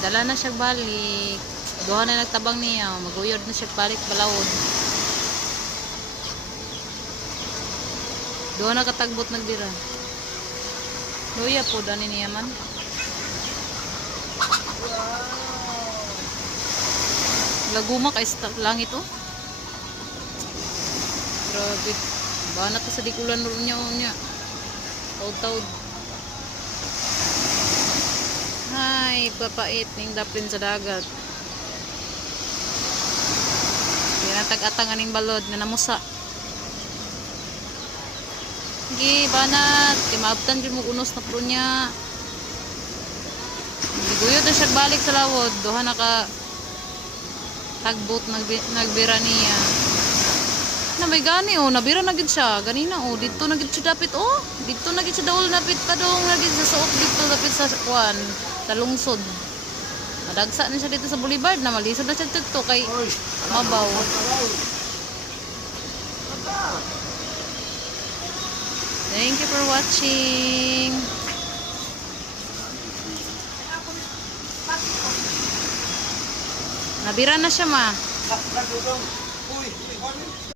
dala na siya balik. Duha na nagtabang niya, maguyod na siya balik balawod. Duha na katagbot nagbira. Luya po dani niya man. Laguma kay langit oh. Grabe. Bana to sa dikulan ron niya. Taud-taud. Ay, papait ning daplin sa dagat. Ginatag-atang aning balod nga namusa. Gi, banat. Kaya maabtan dyan mo unos na pro niya. Guyod na siya balik sa lawod. Duha na ka tagbot nagbira niya. Na may gani oh, nabira na gid siya. Ganina oh, dito na gid siya dapit oh. Dito na gid siya daol napit kadong na gid sa suot dito dapit sa kuan, sa lungsod. Madagsa na siya dito sa Boulevard na malisod na siya dito kay mabaw. Thank you for watching. Nabira na siya ma.